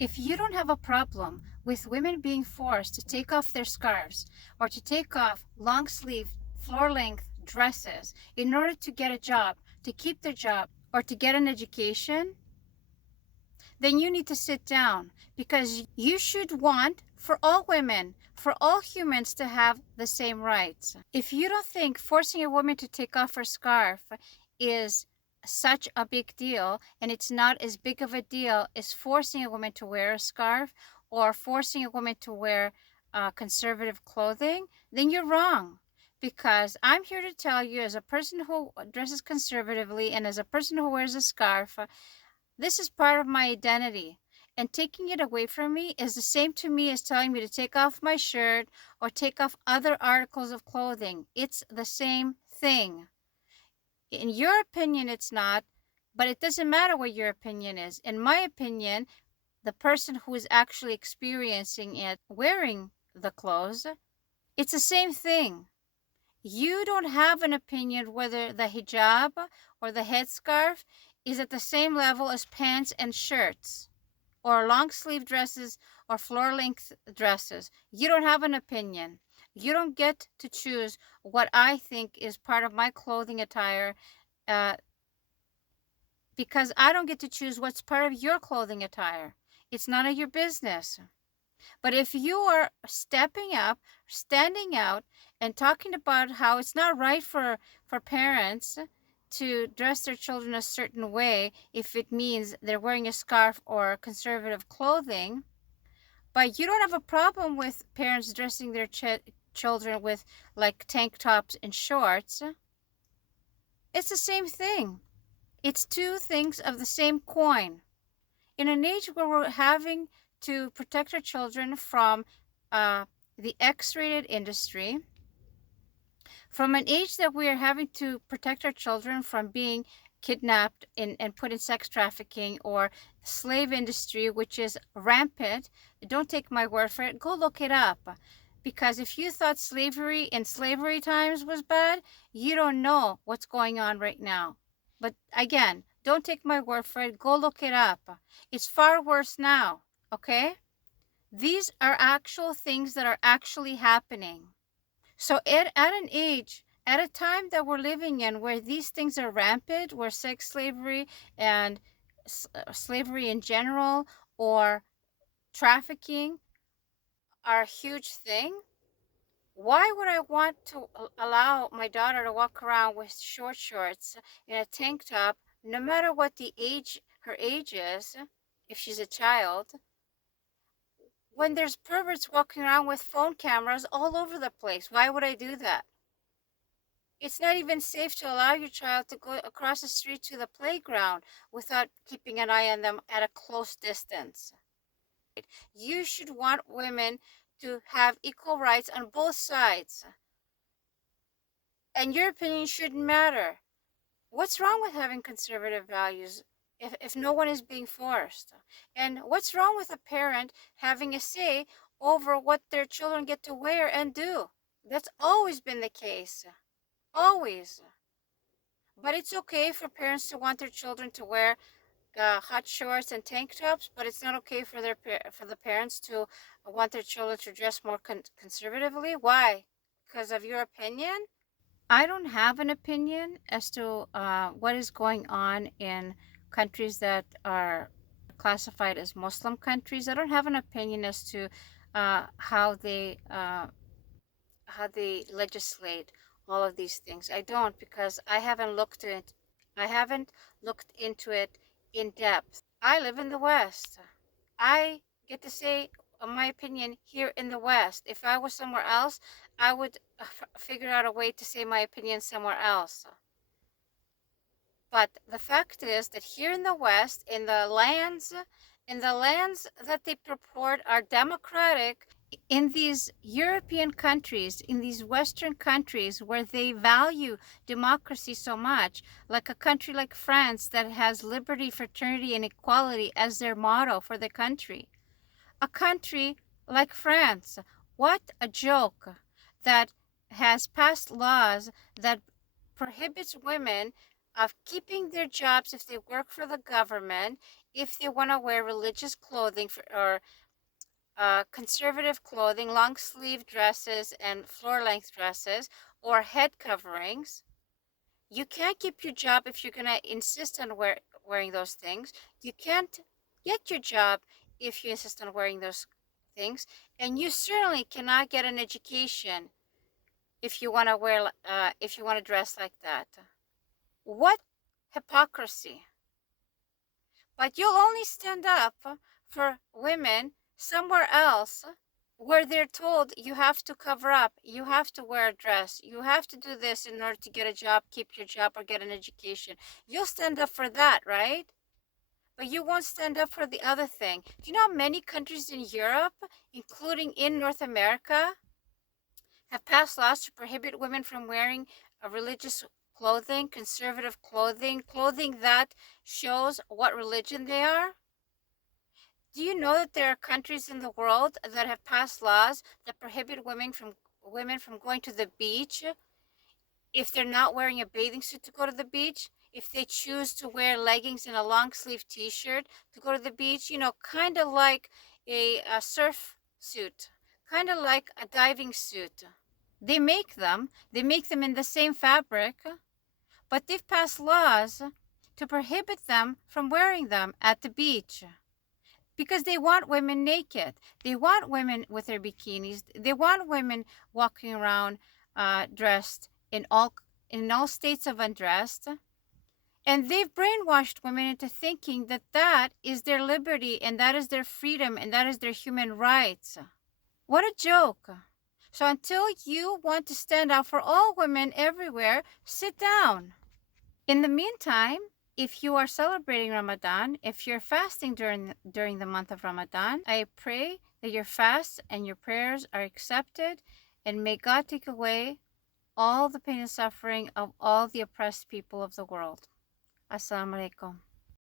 If you don't have a problem with women being forced to take off their scarves or to take off long sleeve, floor length dresses in order to get a job, to keep their job, or to get an education, then you need to sit down, because you should want for all women, for all humans to have the same rights. If you don't think forcing a woman to take off her scarf is such a big deal, and it's not as big of a deal as forcing a woman to wear a scarf or forcing a woman to wear conservative clothing, then you're wrong. Because I'm here to tell you, as a person who dresses conservatively and as a person who wears a scarf, this is part of my identity. And taking it away from me is the same to me as telling me to take off my shirt or take off other articles of clothing. It's the same thing. In your opinion, it's not, but it doesn't matter what your opinion is. In my opinion, the person who is actually experiencing it, wearing the clothes, it's the same thing. You don't have an opinion whether the hijab or the headscarf is at the same level as pants and shirts or long sleeve dresses or floor length dresses. You don't have an opinion. You don't get to choose what I think is part of my clothing attire, because I don't get to choose what's part of your clothing attire. It's none of your business. But if you are stepping up, standing out, and talking about how it's not right for parents to dress their children a certain way if it means they're wearing a scarf or conservative clothing, but you don't have a problem with parents dressing their children with like tank tops and shorts, it's the same thing. It's two things of the same coin. In an age where we're having to protect our children from the X-rated industry, from an age that we are having to protect our children from being kidnapped and put in sex trafficking or slave industry, which is rampant. Don't take my word for it. Go look it up. Because if you thought slavery in slavery times was bad, you don't know what's going on right now. But again, don't take my word for it. Go look it up. It's far worse now, okay? These are actual things that are actually happening. So at an age, at a time that we're living in where these things are rampant, where sex slavery and slavery in general or trafficking are a huge thing, why would I want to allow my daughter to walk around with short shorts in a tank top, no matter what her age is, if she's a child, when there's perverts walking around with phone cameras all over the place? Why would I do that? It's not even safe to allow your child to go across the street to the playground without keeping an eye on them at a close distance. You should want women to have equal rights on both sides. And your opinion shouldn't matter. What's wrong with having conservative values if no one is being forced? And what's wrong with a parent having a say over what their children get to wear and do? That's always been the case. Always. But it's okay for parents to want their children to wear hot shorts and tank tops, but it's not okay for the parents to want their children to dress more conservatively. Why? Because of your opinion? I don't have an opinion as to what is going on in countries that are classified as Muslim countries. I don't have an opinion as to how they legislate all of these things. I don't, because I haven't looked at it. I haven't looked into it in depth. I live in the West. I get to say my opinion here in the West. If I was somewhere else, I would figure out a way to say my opinion somewhere else. But the fact is that here in the West, in the lands that they purport are democratic, in these European countries, in these Western countries where they value democracy so much, like a country like France that has liberty, fraternity, and equality as their motto for the country. A country like France, what a joke, that has passed laws that prohibits women of keeping their jobs if they work for the government, if they want to wear religious clothing or conservative clothing, long sleeve dresses and floor length dresses, or head coverings. You can't keep your job if you're going to insist on wearing those things. You can't get your job if you insist on wearing those things. And you certainly cannot get an education if you want to if you want to dress like that. What hypocrisy! But you'll only stand up for women somewhere else where they're told you have to cover up, you have to wear a dress, you have to do this in order to get a job, keep your job, or get an education. You'll stand up for that, right? But you won't stand up for the other thing. Do you know how many countries in Europe, including in North America, have passed laws to prohibit women from wearing a religious clothing, conservative clothing, clothing that shows what religion they are? Do you know that there are countries in the world that have passed laws that prohibit women from going to the beach if they're not wearing a bathing suit to go to the beach? If they choose to wear leggings and a long sleeve t-shirt to go to the beach, kind of like a surf suit, kind of like a diving suit. They make them in the same fabric, but they've passed laws to prohibit them from wearing them at the beach because they want women naked. They want women with their bikinis. They want women walking around dressed in all states of undressed. And they've brainwashed women into thinking that that is their liberty and that is their freedom and that is their human rights. What a joke. So until you want to stand up for all women everywhere, sit down. In the meantime, if you are celebrating Ramadan, if you're fasting during the month of Ramadan, I pray that your fasts and your prayers are accepted, and may God take away all the pain and suffering of all the oppressed people of the world. Assalamu alaikum.